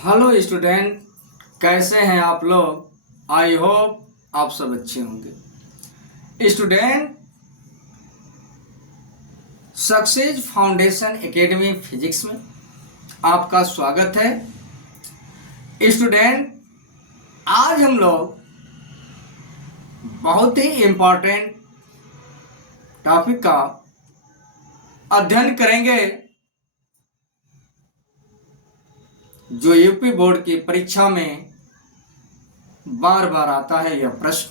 Hello student, कैसे हैं आप लोग। आई होप आप सब अच्छे होंगे। Student, success foundation academy physics में आपका स्वागत है। स्टूडेंट, आज हम लोग बहुत ही इम्पोर्टेंट टॉपिक का अध्ययन करेंगे जो यूपी बोर्ड की परीक्षा में बार बार आता है। यह प्रश्न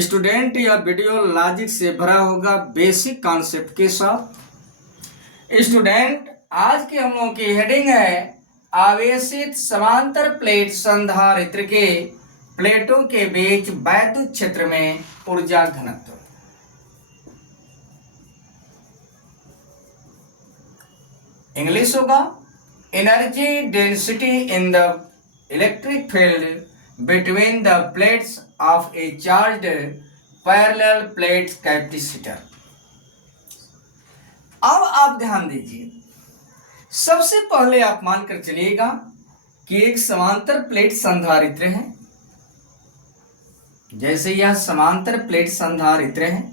स्टूडेंट, यह वीडियो लॉजिक से भरा होगा, बेसिक कॉन्सेप्ट के साथ। स्टूडेंट, आज की हम लोगों की हेडिंग है आवेशित समांतर प्लेट संधारित्र के प्लेटों के बीच वैद्युत क्षेत्र में ऊर्जा घनत्व। इंग्लिश होगा energy density in the electric field between the plates of A charged parallel plate capacitor. अब आप ध्यान दीजिए, सबसे पहले आप मानकर चलिएगा कि एक समांतर प्लेट संधारित्र है। जैसे यह समांतर प्लेट संधारित्र है,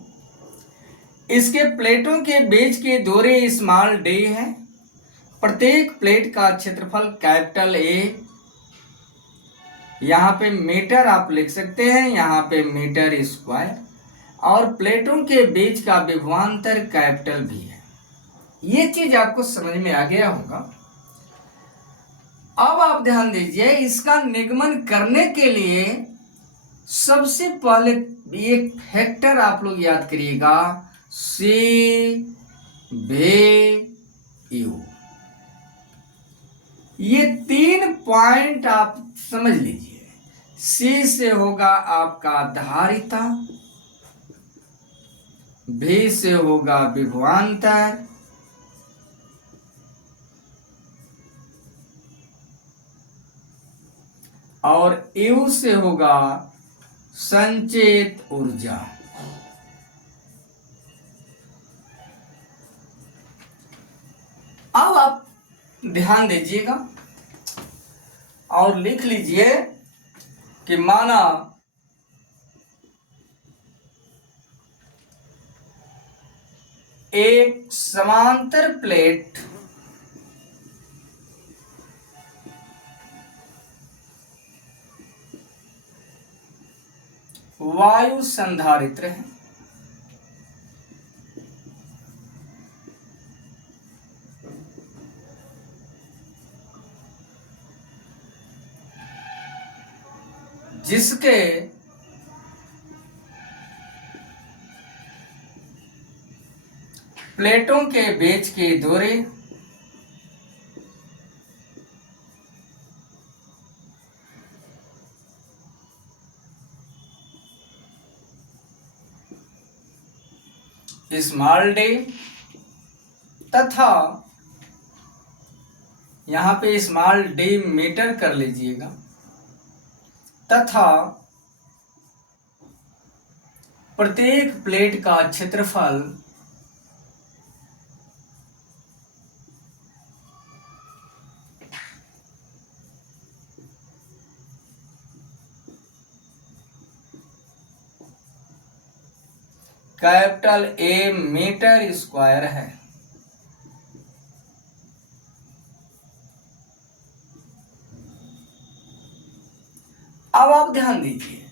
इसके प्लेटों के बीच की दूरी स्मॉल डी है। प्रत्येक प्लेट का क्षेत्रफल कैपिटल ए, यहाँ पे मीटर आप लिख सकते हैं, यहाँ पे मीटर स्क्वायर, और प्लेटों के बीच का विभवांतर कैपिटल भी है। ये चीज आपको समझ में आ गया होगा। अब आप ध्यान दीजिए, इसका निगमन करने के लिए सबसे पहले एक फैक्टर आप लोग याद करिएगा, सी बे यू। ये 3 पॉइंट आप समझ लीजिए। सी से होगा आपका धारिता, भी से होगा विभवांतर, और यू से होगा संचेत ऊर्जा। अब आप ध्यान दीजिएगा और लिख लीजिए कि माना एक समांतर प्लेट वायु संधारित्र है। जिसके प्लेटों के बीच की दूरी स्मॉल डी तथा यहां पे स्मॉल डी मीटर कर लीजिएगा, तथा प्रत्येक प्लेट का क्षेत्रफल कैपिटल ए मीटर स्क्वायर है। अब आप ध्यान दीजिए,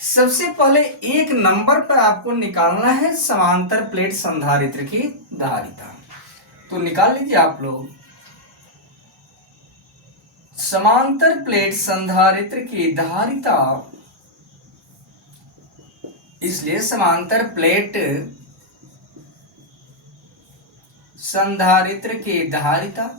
सबसे पहले एक नंबर पर आपको निकालना है समांतर प्लेट संधारित्र की धारिता। तो निकाल लीजिए आप लोग। समांतर प्लेट संधारित्र की धारिता, इसलिए समांतर प्लेट संधारित्र की धारिता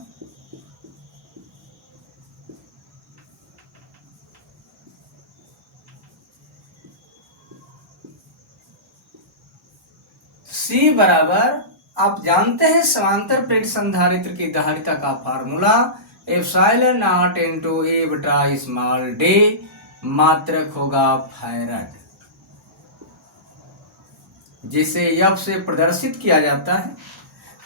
C बराबर, आप जानते हैं समांतर प्लेट संधारित्र की धारिता का फार्मूला एप्सिलॉन नॉट इनटू ए बटा स्मॉल डी, मात्रक होगा फैराड, जिसे F से प्रदर्शित किया जाता है।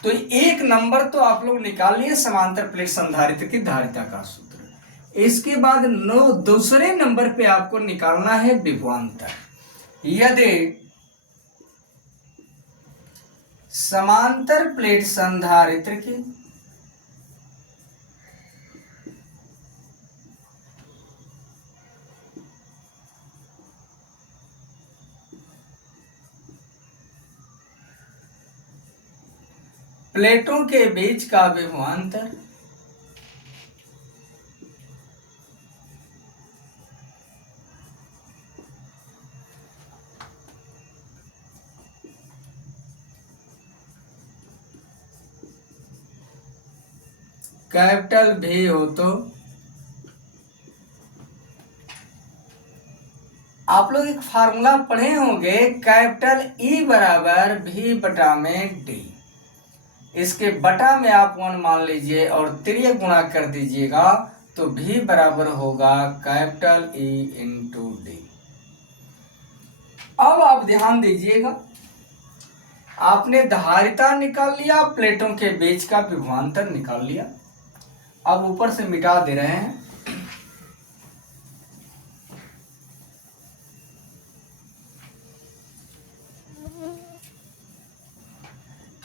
तो एक नंबर तो आप लोग निकाल लिए समांतर प्लेट संधारित्र की धारिता का सूत्र। इसके बाद दूसरे नंबर पे आपको निकालना है विभवांतर। यदि समांतर प्लेट संधारित्र की प्लेटों के बीच का विभवांतर कैपिटल भी हो तो आप लोग एक फार्मूला पढ़े होंगे, कैपिटल ई बराबर भी बटा में डी। इसके बटा में आप 1 मान लीजिए और त्रिय गुणा कर दीजिएगा तो भी बराबर होगा कैपिटल ई इंटू डी। अब आप ध्यान दीजिएगा, आपने धारिता निकाल लिया, प्लेटों के बीच का विभवांतर निकाल लिया। अब ऊपर से मिटा दे रहे हैं।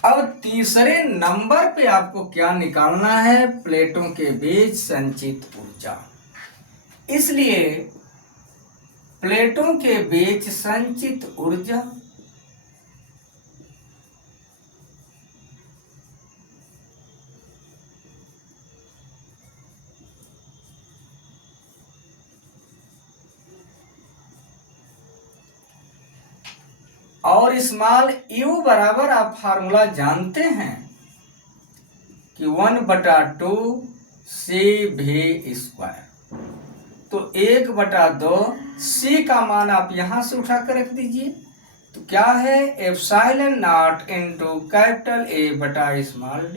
अब तीसरे नंबर पे आपको क्या निकालना है, प्लेटों के बीच संचित ऊर्जा। इसलिए प्लेटों के बीच संचित ऊर्जा और स्मॉल यू बराबर आप फार्मूला जानते हैं कि 1/2 CV²। तो 1/2 C का मान आप यहां से उठा कर रख दीजिए। तो क्या है, epsilon not into capital A बटा स्मॉल d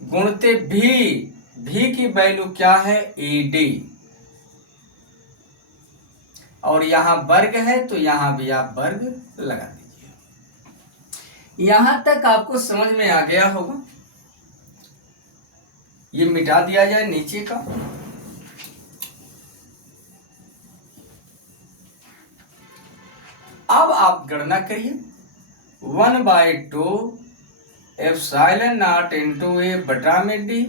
गुणते भी की वैल्यू क्या है, ED। और यहां वर्ग है तो यहां भी आप वर्ग लगा दीजिए। यहां तक आपको समझ में आ गया होगा। ये मिटा दिया जाए नीचे का। अब आप गणना करिए, 1/2 एप्सिलॉन नॉट इंटू A बटा में डी।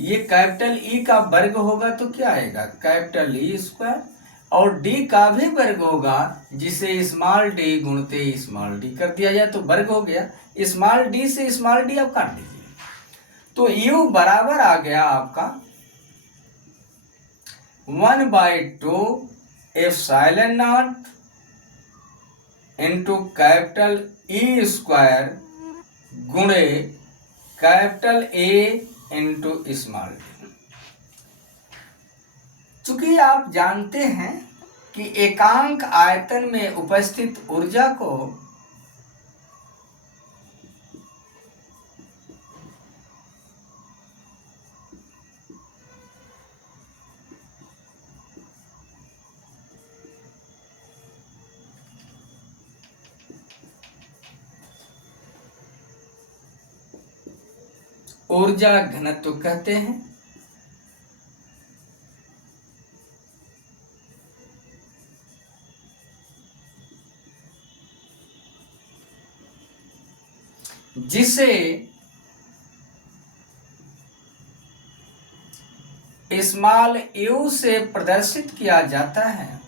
ये कैपिटल E का वर्ग होगा तो क्या आएगा, कैपिटल E²। और D का भी वर्ग होगा, जिसे स्मॉल d गुणते स्मॉल d कर दिया जाए तो वर्ग हो गया। स्मॉल d से स्मॉल d आप काट दीजिए तो U बराबर आ गया आपका 1/2 epsilon not into capital E² गुणे capital A into small d। चूंकि आप जानते हैं कि एकांक आयतन में उपस्थित ऊर्जा को ऊर्जा घनत्व कहते हैं। जिसे स्मॉल u से प्रदर्शित किया जाता है।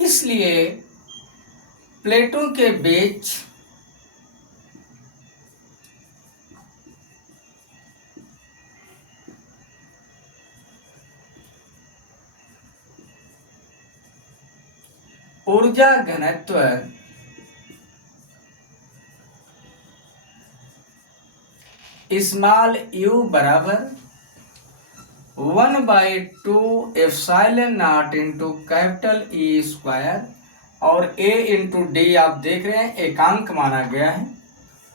इसलिए प्लेटों के बीच ऊर्जा घनत्व स्मॉल u बराबर 1/2 epsilon not into capital E² और A इंटू डी आप देख रहे हैं एकांक माना गया है।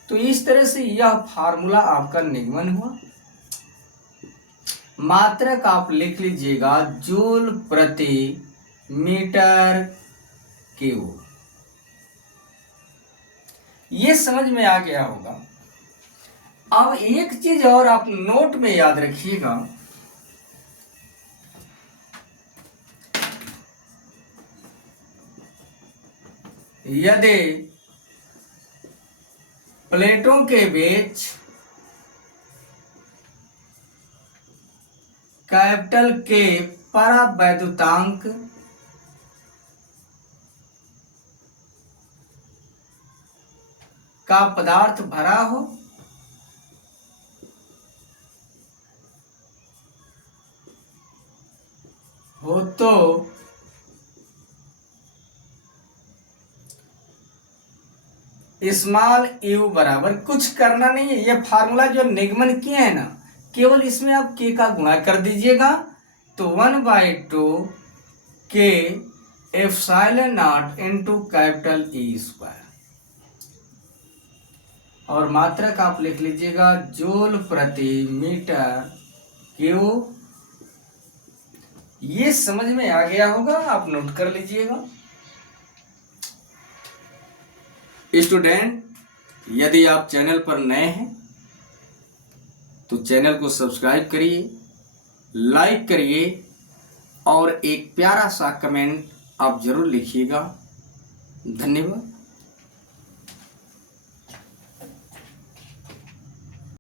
तो इस तरह से यह फार्मूला आपका निगमन हुआ। मात्रक आप लिख लीजिएगा जूल प्रति मीटर क्यूब। ये समझ में आ गया होगा। अब एक चीज और आप नोट में याद रखिएगा, यदि प्लेटों के बीच कैपिटल के परावैद्युतांक का पदार्थ भरा हो तो स्मॉल यू बराबर, कुछ करना नहीं है, ये फार्मूला जो निगमन किए हैं ना, केवल इसमें आप के का गुणा कर दीजिएगा तो 1/2 के epsilon not into capital E square, और मात्रक आप लिख लीजिएगा जूल प्रति मीटर क्यूब। ये समझ में आ गया होगा, आप नोट कर लीजिएगा। स्टूडेंट, यदि आप चैनल पर नए हैं तो चैनल को सब्सक्राइब करिए, लाइक करिए और एक प्यारा सा कमेंट आप जरूर लिखिएगा। धन्यवाद।